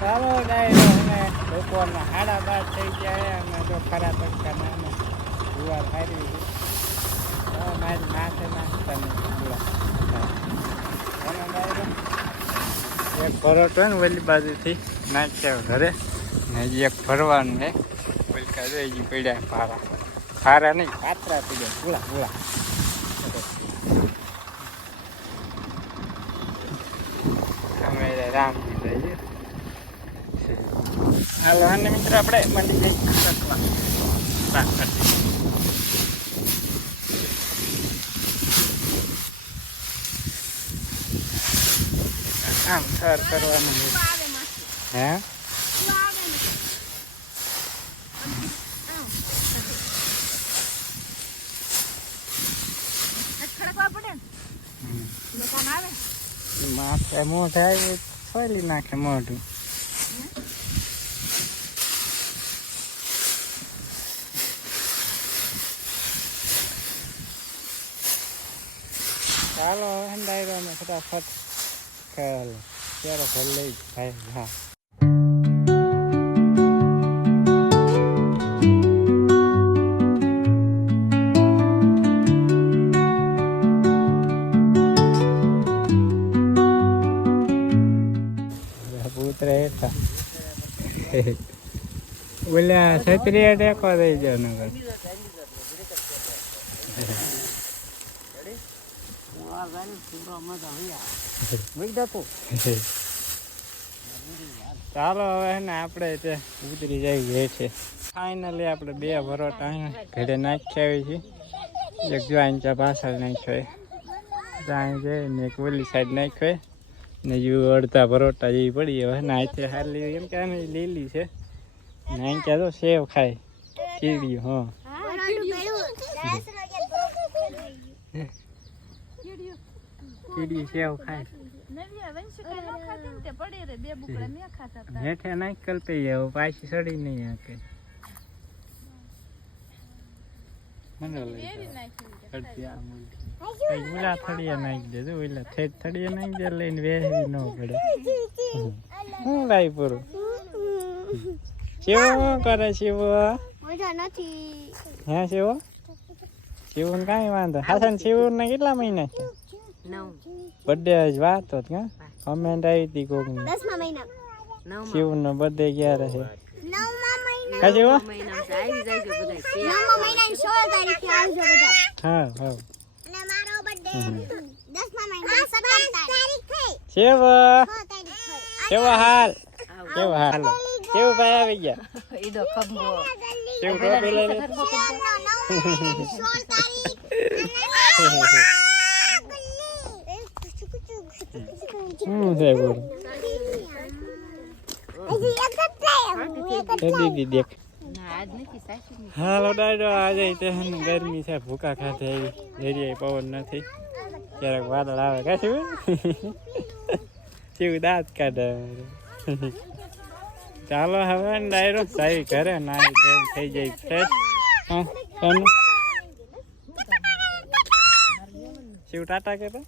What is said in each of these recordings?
ચાલો ડાયરો અમે બપોરના સાડા બાર થઈ ગયા અને જો ખરા તડકા નાના. જુવાર હારી. તો મારી માથે નાખતા નથી. એક પરોઠો ને ઓલી બાજુથી. ઘરે. ને એક ભરવાનું છે ઓલકા જો પડ્યા પારા પારા નહીં, પાત્રા પડ્યા પૂળા પૂળા અમે રામ હાલો અને મિત્ર આપણે મંડી જઈ શકવા વાત કરતી. આમ સર કરવાનું. હે? માથે મોઢા આવ્યું છોલી નાખે મોઢું. ચાલો હંડાયરો અમે ફટાફટ ચાલો ત્યારે ભર લઈ ભાઈ હા પુત્ર હતા ઓલા છત્રી ટેકો દઈ ગયો ચાલો હવે ને આપણે તે ઉતરી જાય ઘે છે ફાઇનલી આપણે બે ભરોટા અહીંયા ઘેડે નાખી આવી છીએ. એક જો અહીંયા પાછળ નાખ્યો ત્યાં જાય ને એક ઓલી સાઈડ નાખ્યો ને જો અડધા ભરોટા જેવી પડી હવે ને અહીંથી હાલી એમ કે આને લીલી છે. ને અહીં ક્યાં તો સેવ ખાય. કીડી હા. કીડી સેવ ખાય. હેઠે નાખ કલ્પી જાવ પાછી સડી નહીં આકે નાખી દેજો નાખી દે લઈને વેહવી ન પડે. હું લાઈ પૂરું? શિવો? કરે શિવો? નથી. હે શિવો? શિવો ને કાંઈ વાંધો. હાસન શિવો ને કેટલા મહિના? છે બર્થડે જ વાત હોત કા કમેન્ટ આવી હતી કોકની દસમા મહિના શિવ નો બર્થડે ક્યારે છે નવમા મહિના કા શિવો નવમા મહિનાની સોળ તારીખે આવજો બધા હા હા અને મારો બર્થડે દસમા મહિના સત્તર તારીખ થઈ શિવ છ તારીખ થઈ કેવો હાલ કેવો હાલ કેવો ભાઈ આવી ગયા શિવ ટોપી લઈને સોળ તારીખ શું છે બોલ એ દીદી દેખ હાલો ડાયડો આજે તે ગરમી છે ભૂકા ખાતે દરિયાએ પવન નથી. ક્યારેક વાદળ આવે કા શું શિવ દાંત કાઢે ચાલો હવે ને ડાયરો સારી ઘરે નાઈ થઈ જાય ફ્રેશ હા સોનું? શિવ ટાટા કેતો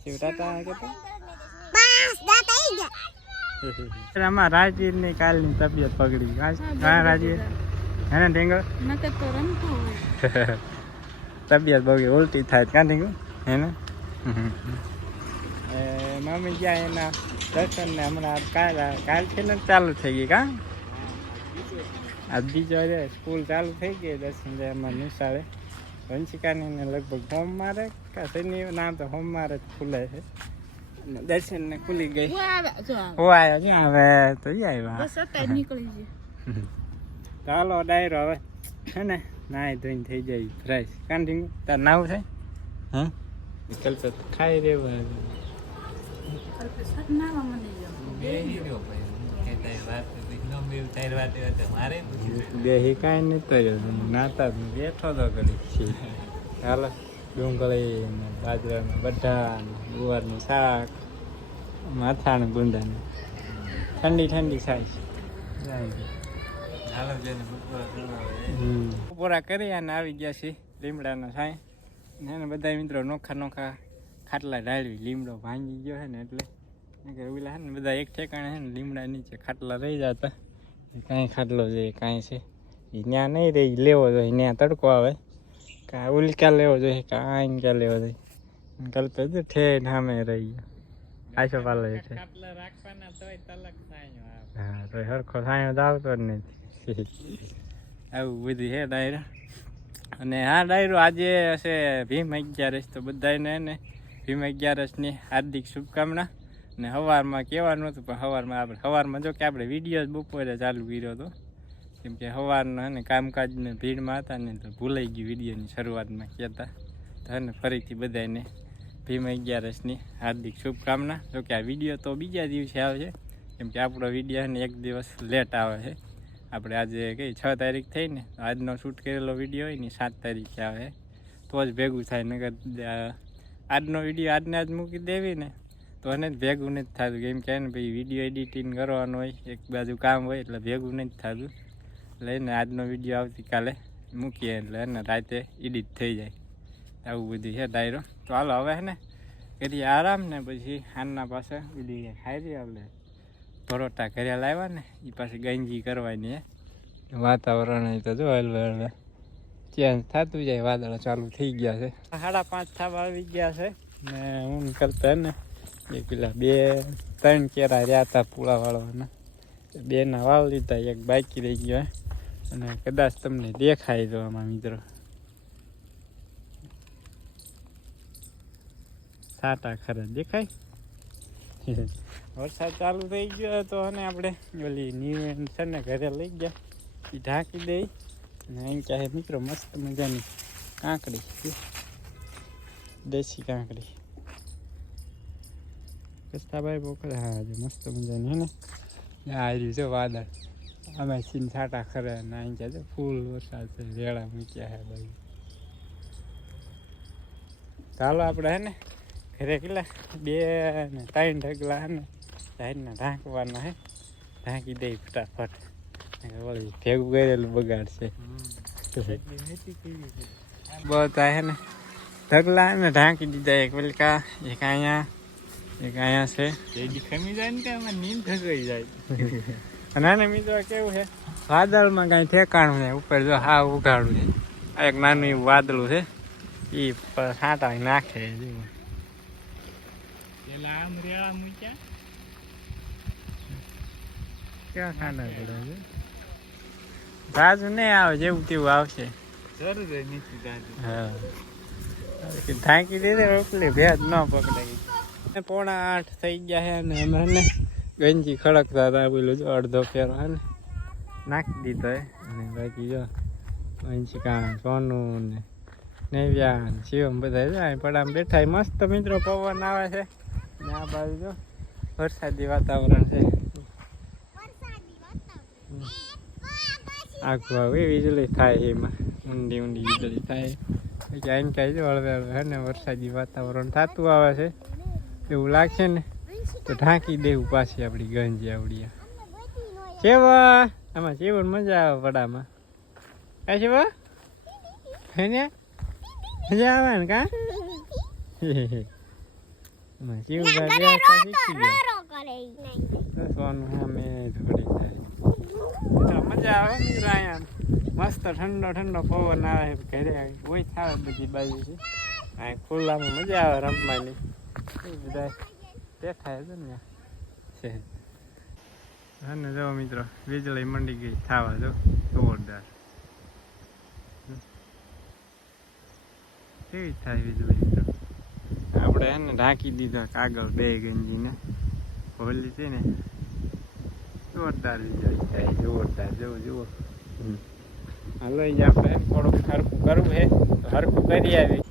શિવ ટાટા કેતો આમાં રાજીવની કાલની તબિયત પકડી હા રાજીવ. હે ને ઢીંગો? તબિયત બગડી ઉલટી થાય ક્યાં ઢીંગો? હે ને? એ મમ્મી ગયા એના દર્શન ને હમણાં કાલ કાલથી ને ચાલુ થઈ ગઈ કા? આ બીજો છે સ્કૂલ ચાલુ થઈ ગઈ દર્શન જાય અમારે નિશાળે. વંશિકાની ને લગભગ હોમ મારે કા શનિ ના તો હોમ મારે જ ખુલે છે. ને દર્શન ને ખુલી ગઈ. ઓ આવ્યો ક્યાં હવે તો આવ્યા? ચાલો ડાયરો હવે. હે ને? નાય ધોઈને થઈ જાય ફ્રેશ કાંઠી તાર નાવું છે? હા? વિકલ્પ તો ખાઈ રહેવા બે કાંઈ નહીં તો નાતા બેઠો તો કરી છે. ચાલો ડુંગળી ને બાજરાના બધા ગુવારનું શાક માથાનું ગુંદાનું. ઠંડી ઠંડી થાય છે. બપોરા કરી અને આવી ગયા છે લીમડાના સાંઈ ને બધા મિત્રો નોખા નોખા ખાટલા ઢાળવી લીમડો ભાંગી ગયો છે ને એટલે. ઓલા હે ને બધા એક ઠેકાણે હે ને લીમડા નીચે ખાટલા રહી જતા. કાંઈ ખાટલો જોઈએ કાંઈ છે. એ ત્યાં નહીં રહી લેવો જોઈએ ત્યાં તડકો આવે. કાં ઉલકા લેવો જોઈએ કાંઈ ક્યાં લેવો જોઈએ. કાલ તો જે ઠે નામે રહી આશો પાલો છે. હા તો હરખો સાયો આવતો જ નથી. આવું બધું છે ડાયરો. અને હા ડાયરો આજે હશે ભીમ અગિયારસ તો બધાને ને ભીમ અગિયારસની હાર્દિક શુભકામના. ને સવારમાં કહેવાનું હતું પણ સવારમાં આપણે સવારમાં જો કે આપણે વીડિયો બપોરે ચાલુ કર્યો હતો. કેમ કે સવારના ને, કામકાજને ભીડમાં હતા ને તો ભૂલાઈ ગયું વિડીયોની શરૂઆતમાં કહેતા. તો ને, ફરીથી બધાને ભીમ અગિયારસની હાર્દિક શુભકામના. જો કે આ વીડિયો તો બીજા દિવસે આવશે, કેમ કે આપણો વીડિયો ને એક દિવસ લેટ આવે છે. આપણે આજે કઈ, છ તારીખ થઈ ને આજનો શૂટ કરેલો વીડિયો હોય ને સાત તારીખે આવે તો જ ભેગું થાય નગર આજનો વીડિયો આજને આજ મૂકી દેવી ને, તો એને ભેગું નથી થતું. કેમ કે ભાઈ, વીડિયો એડિટિંગ કરવાનું હોય, એક બાજુ કામ હોય એટલે ભેગું નથી થતું. એને આજનો વીડિયો આવતીકાલે મૂકીએ એટલે એને રાતે એડિટ થઈ જાય. આવું બધું છે ડાયરો. ચાલો હવે હે ને કરીએ આરામ ને પછી હાનના પાસે બીજી ખાઈ રહી આપણે. પરોટા ઘરે લાવ્યા ને એ પાછી ગંજી કરવાની હે. વાતાવરણ તો જો હલવે હલવે. ચેન્જ થતું જાય, વાદળો ચાલુ થઈ ગયા છે. સાડા પાંચ થવા આવી ગયા છે ને હું કરતા ને, એક પેલા બે, ત્રણ કેરા રહ્યા હતા પૂળા વાળવાના બે ના વાવ લીધા, એક બાકી રહી ગયો. અને કદાચ તમને દેખાય તો આમાં મિત્રો. સાટા ખરા દેખાય? વરસાદ ચાલુ થઈ ગયો તો અને આપણે ઓલી નીવેન છે ને ઘરે લઈ ગયા. એ ઢાંકી દઈ અને એમ કહે, મિત્રો, મસ્ત મજાની કાંકડી દેશી કાંકડી. કસ્તાભાઈ પોકળ હા મસ્ત મજાની હે ને. આ રહ્યું છે વાદળ. અમે સીન છાટા ખરે ને અહીં છે ફૂલ વરસાદ છે રેડા મૂક્યા હે ભાઈ ચાલો આપણે હે ને ઘરે કેટલા બે ને ત્રણ ઢગલા હે ને સાઈડના ઢાંકવાના હે. ઢાંકી દઈ ફટાફટ. વળી ભેગું કરેલું બગાડશે બધા હે ને ઢગલા ને ઢાંકી દીધા. એક વેલકા એક અહીંયા એક અહીંયા છે. ખમી જાય ને કે આમાં નીંદ થગઈ જાય. અને આને મિત્રો કેવું છે? વાદળમાં કાંઈ ઠેકાણું છે ઉપર જો હા ઉઘાડું છે. આ એક નાનું એવું વાદળું છે. એ છાંટા નાખે જેવું પેલા આમ રેળા મૂક્યા. કેવા ખાના પડે છે? તાજું નહીં આવે જેવું તેવું આવશે. જરૂર જ હા. કે ઢાંકી દે રોકલી ભેજ ન પકડાય પોણા આઠ થઈ ગયા છે અને અમે ગંજી ખડકતા હતા પેલું જો અડધો ફેરો હે ને. નાખી દીધો હે. અને બાકી જો વંશિકા સોનું ને નેવ્યા ને શિવમ બધા જો અહીં પડામાં બેઠા. મસ્ત મિત્રો પવન આવે છે. ને આ બાજુ જો વરસાદી વાતાવરણ છે. આખું આવે વીજળી થાય એમાં. ઊંડી ઊંડી વીજળી થાય પછી આઈને કાંઈ જો હળવે હળવે ને વરસાદી વાતાવરણ થતું આવે છે. એવું લાગશે ને. તો ઢાંકી દેવું પાછી આપણી ગંજી આવડી આ. નો આમાં કેવું મજા આવે વડામાં. કાંઈ છે બા હે ને મજા આવે ને કા? એમાં રોતો, શીખી ગયા. સોનું સામે થોડી થાય. મજા આવે મિત્રો અહીંયા. મસ્ત ઠંડો ઠંડો પવન આવે ઘરે થાય બધી બાજુ છે આ ખુલ્લામાં મજા આવે રમવાની. બધા દેખાય છે ને છે. અને જો મિત્રો વીજળી મંડી ગઈ થાવા જો જોરદાર. કેવી થાય વીજળી મિત્રો આપણે એને ઢાંકી દીધા કાગળ બે ગંજીને. હોલી છે ને જોરદાર વીજળી થાય જોરદાર જુઓ. જુઓ. હાલો આપણે થોડુંક હરખું કરવું છે. તો હરખું કરી આવી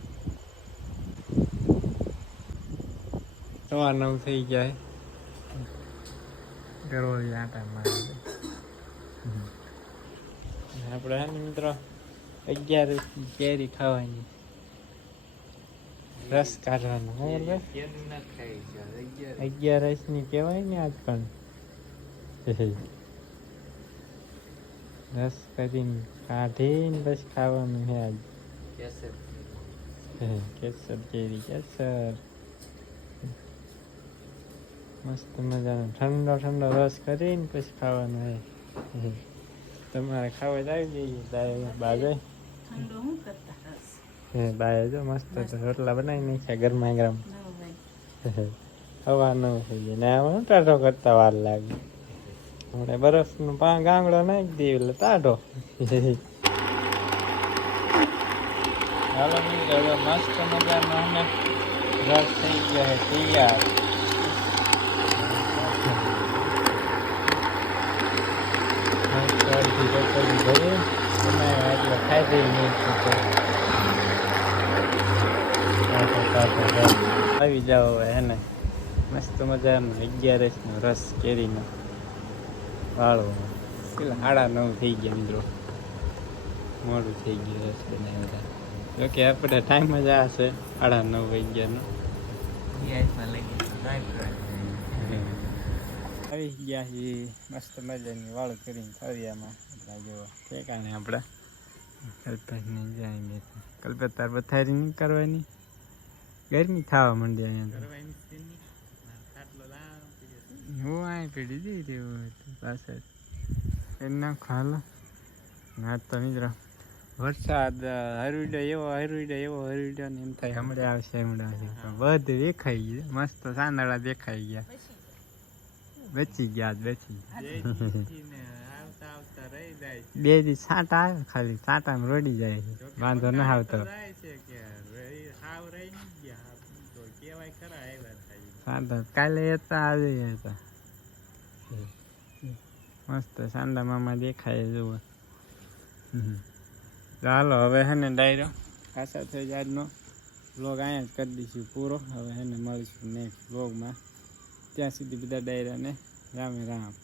સવા નવ થઈ ગયા છે ગરોળી આટા મારે. આપણે હે ને મિત્રો અગિયાર કેરી ખાવાની. રસ કાઢવાનો જાય અગિયાર અગિયારસની કહેવાય ને આજ પણ રસ કરીને કાઢીને બસ ખાવાનું છે આજ. કેસર કેસર કેરી કેસર. મસ્ત મજાનો. ઠંડો ઠંડો રસ કરીને પછી ખાવાનો હોય. તમારે ખાવા જ આવી જઈએ. તારે બાજે ઠંડો હું કરતા રસ? હે બાએ જો મસ્ત રોટલા બનાવી નાખ્યા ગરમા ગરમ. હવા ન થઈ જાય ને આમાં ટાઢો કરતા વાર લાગે. હમણાં બરફનું પા ગાંગડો નાખી દઈએ એટલે ટાઢો. હાલો મિત્રો મસ્ત મજાનો અમે રસ થઈ ગયો તૈયાર મસ્ત અડધી ટોકરી ભરી બનાવ્યા એટલે ખાઈ જઈ નહીં આવી જાઓ હવે હેને મસ્ત મજાનું અગિયારસ નો રસ કેરીનો વાળો. પેલા આડા નવ થઈ ગયા મિત્રો. મોડું થઈ ગયું રસ બનાવ્યા જોકે આપણે ટાઈમ જ આ છે આડા નવ વાગ્યાનો આવી ગયા મસ્ત મજાની વાળ કરીને ફળિયામાં એટલે જો ઠેકાણે આપણે નહીં જાય કલ્પેશ તાર બથારી નહીં કરવાની? ગરમી થવા માંડી અહીંયા હું આ પીડી જઈ રહ્યો હતો પાછળ. કરી નાખો હાલો ના તો મિત્રો વરસાદ હરવીડો એવો હરવીડો એવો હરવીડો ને એમ થાય. હમણાં આવશે હમણાં આવશે બધું દેખાઈ ગયું. મસ્ત સાંદળા દેખાઈ ગયા. બચી ગયા આજ બચી ગયા. આવતા આવતા રહી જાય છે બે દી છાંટા આવે ખાલી છાંટામાં રોડી જાય છે. વાંધો ના આવતો કાલે હતા આજે હતા મસ્ત સાંદા મામા દેખાય જુઓ. ચાલો હવે હે ને ડાયરો ખાસા થઈ જાય આજનો બ્લોગ અહીંયા જ કરી દઈશું પૂરો. હવે હે ને મળીશું નેક્સ્ટ બ્લોગમાં ત્યાં સુધી બધા ડાયરાને રામે રામ.